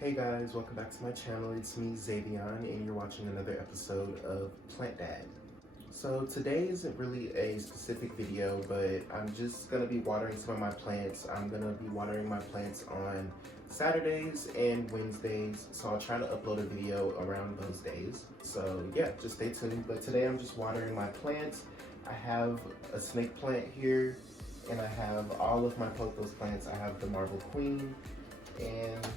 Hey guys, welcome back to my channel. It's me, Xavion, and you're watching another episode of Plant Dad. So today isn't really a specific video, but I'm just gonna be watering some of my plants. I'm gonna be watering my plants on Saturdays and Wednesdays, so I'll try to upload a video around those days. So yeah, just stay tuned. But today I'm just watering my plants. I have a snake plant here, and I have all of my pothos plants. I have the Marble Queen, and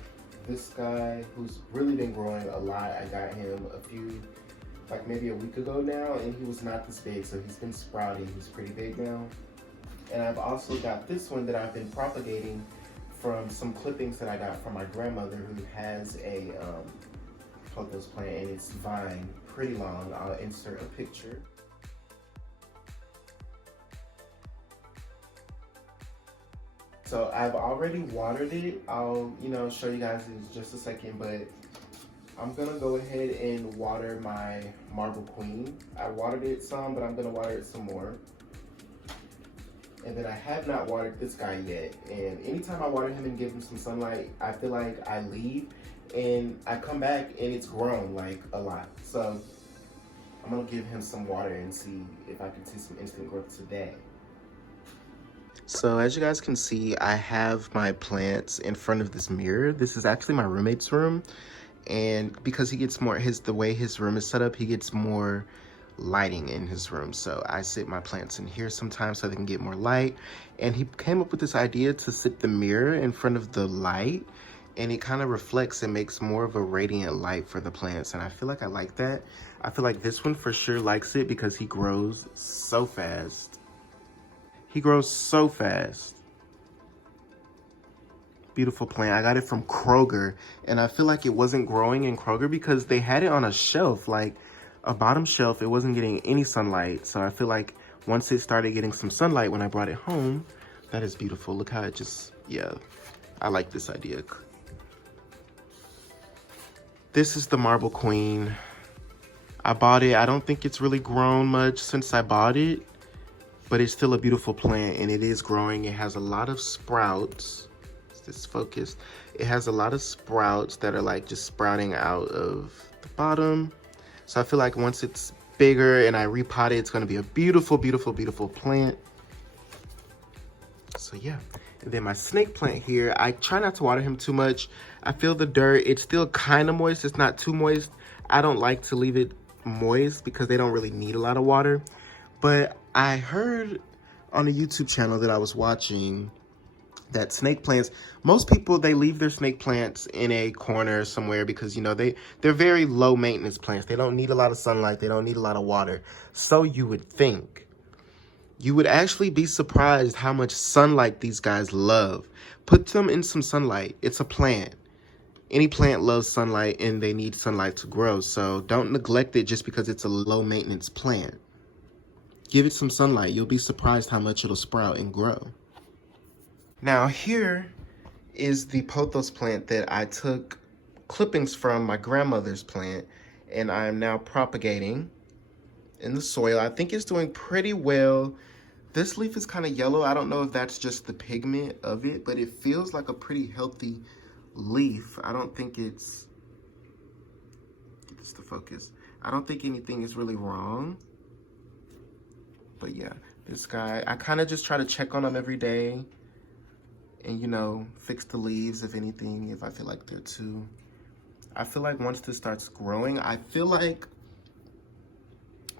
this guy who's really been growing a lot. I got him like maybe a week ago now, and he was not this big, so he's been sprouting. He's pretty big now. And I've also got this one that I've been propagating from some clippings that I got from my grandmother, who has a pothos plant, and it's vine, pretty long. I'll insert a picture. So I've already watered it. I'll, show you guys in just a second, but I'm gonna go ahead and water my Marble Queen. I watered it some, but I'm gonna water it some more. And then I have not watered this guy yet. And anytime I water him and give him some sunlight, I feel like I leave and I come back and it's grown like a lot. So I'm gonna give him some water and see if I can see some instant growth today. So as you guys can see, I have my plants in front of this mirror. This is actually my roommate's room. And because he gets more, the way his room is set up, he gets more lighting in his room. So I sit my plants in here sometimes so they can get more light. And he came up with this idea to sit the mirror in front of the light, and it kind of reflects and makes more of a radiant light for the plants. And I feel like I like that. I feel like this one for sure likes it because he grows so fast. He grows so fast. Beautiful plant. I got it from Kroger, and I feel like it wasn't growing in Kroger because they had it on a shelf, like a bottom shelf. It wasn't getting any sunlight. So I feel like once it started getting some sunlight when I brought it home, that is beautiful. Look how it just, yeah, I like this idea. This is the Marble Queen. I bought it. I don't think it's really grown much since I bought it, but it's still a beautiful plant, and it is growing. It has a lot of sprouts. This focus. It has a lot of sprouts that are like just sprouting out of the bottom. So I feel like once it's bigger and I repot it, it's going to be a beautiful, beautiful, beautiful plant. So yeah. And then my snake plant here, I try not to water him too much. I feel the dirt, it's still kind of moist. It's not too moist. I don't like to leave it moist because they don't really need a lot of water. But I heard on a YouTube channel that I was watching that snake plants, most people, they leave their snake plants in a corner somewhere because, they're very low maintenance plants. They don't need a lot of sunlight. They don't need a lot of water. So you would think. You would actually be surprised how much sunlight these guys love. Put them in some sunlight. It's a plant. Any plant loves sunlight, and they need sunlight to grow. So don't neglect it just because it's a low maintenance plant. Give it some sunlight. You'll be surprised how much it'll sprout and grow. Now here is the pothos plant that I took clippings from my grandmother's plant, and I am now propagating in the soil. I think it's doing pretty well. This leaf is kind of yellow. I don't know if that's just the pigment of it, but it feels like a pretty healthy leaf. I don't think it's, get this to focus. I don't think anything is really wrong. But yeah, this guy, I kind of just try to check on him every day. And, fix the leaves, if anything, if I feel like they're too. I feel like once this starts growing, I feel like,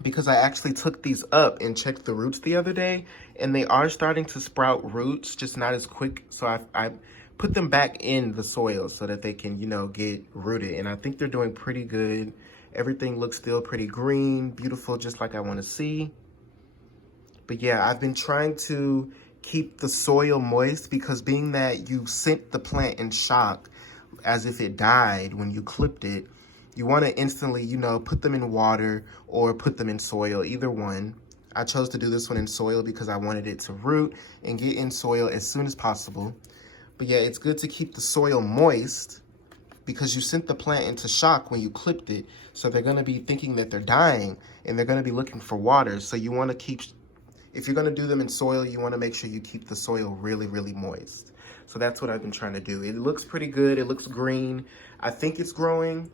because I actually took these up and checked the roots the other day, and they are starting to sprout roots, just not as quick. So I put them back in the soil so that they can, get rooted. And I think they're doing pretty good. Everything looks still pretty green, beautiful, just like I want to see. But yeah, I've been trying to keep the soil moist because being that you sent the plant in shock as if it died when you clipped it, you want to instantly, put them in water or put them in soil, either one. I chose to do this one in soil because I wanted it to root and get in soil as soon as possible. But yeah, it's good to keep the soil moist because you sent the plant into shock when you clipped it. So they're going to be thinking that they're dying and they're going to be looking for water. So you want to keep, if you're going to do them in soil, you want to make sure you keep the soil really, really moist. So that's what I've been trying to do. It looks pretty good. It looks green. I think it's growing.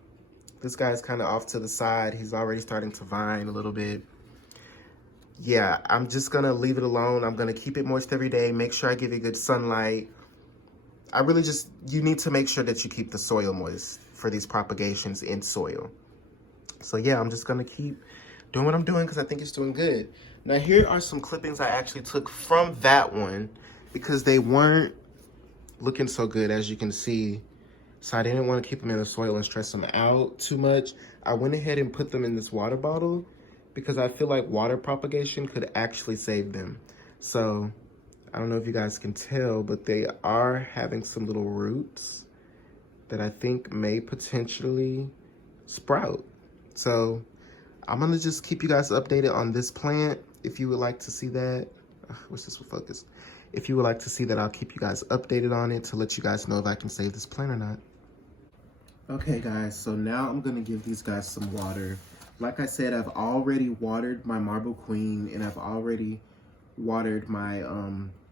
This guy's kind of off to the side. He's already starting to vine a little bit. Yeah, I'm just gonna leave it alone. I'm gonna keep it moist every day. Make sure I give it good sunlight. You need to make sure that you keep the soil moist for these propagations in soil. So yeah, I'm just gonna keep doing what I'm doing because I think it's doing good. Now here are some clippings I actually took from that one because they weren't looking so good, as you can see. So I didn't want to keep them in the soil and stress them out too much. I went ahead and put them in this water bottle because I feel like water propagation could actually save them. So I don't know if you guys can tell, but they are having some little roots that I think may potentially sprout. So I'm gonna just keep you guys updated on this plant. If you would like to see that, wish this would focus. If you would like to see that, I'll keep you guys updated on it to let you guys know if I can save this plant or not. Okay guys, so now I'm gonna give these guys some water. Like I said, I've already watered my Marble Queen and I've already watered my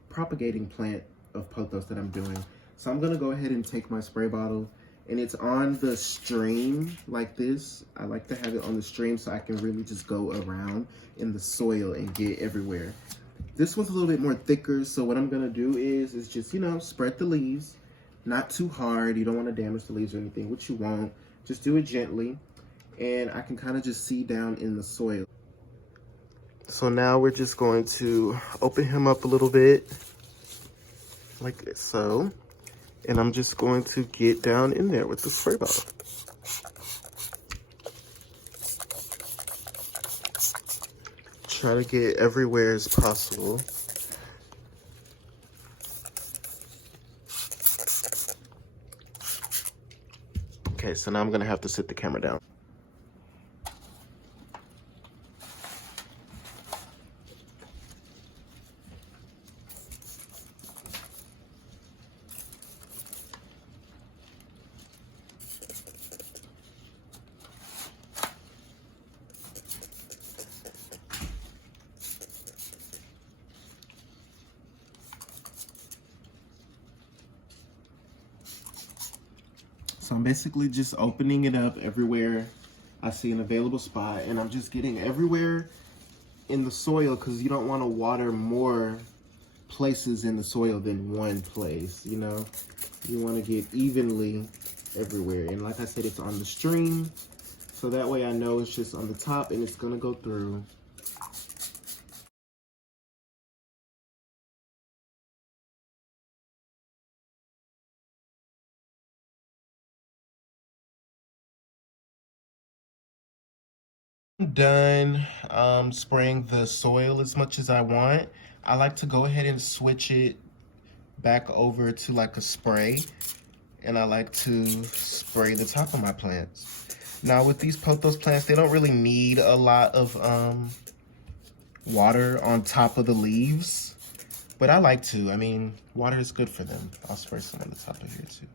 propagating plant of pothos that I'm doing. So I'm gonna go ahead and take my spray bottle, and it's on the stream like this. I like to have it on the stream so I can really just go around in the soil and get everywhere. This one's a little bit more thicker, so what I'm gonna do is just, you know, spread the leaves. Not too hard. You don't want to damage the leaves or anything, which you won't. Just do it gently, and I can kind of just see down in the soil. So now we're just going to open him up a little bit, like so. And I'm just going to get down in there with the spray bottle. Try to get everywhere as possible. Okay, so now I'm gonna have to sit the camera down. So I'm basically just opening it up everywhere I see an available spot, and I'm just getting everywhere in the soil because you don't want to water more places in the soil than one place, you know? You want to get evenly everywhere. And like I said, it's on the stream, so that way I know it's just on the top and it's gonna go through. I'm done spraying the soil as much as I want. I like to go ahead and switch it back over to like a spray, and I like to spray the top of my plants. Now with these pothos plants, they don't really need a lot of water on top of the leaves, but I like to. I mean, water is good for them. I'll spray some on the top of here too.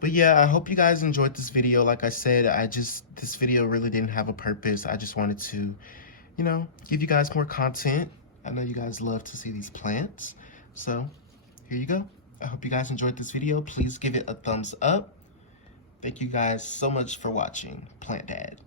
But yeah, I hope you guys enjoyed this video. Like I said, this video really didn't have a purpose. I just wanted to, you know, give you guys more content. I know you guys love to see these plants. So here you go. I hope you guys enjoyed this video. Please give it a thumbs up. Thank you guys so much for watching Plant Dad.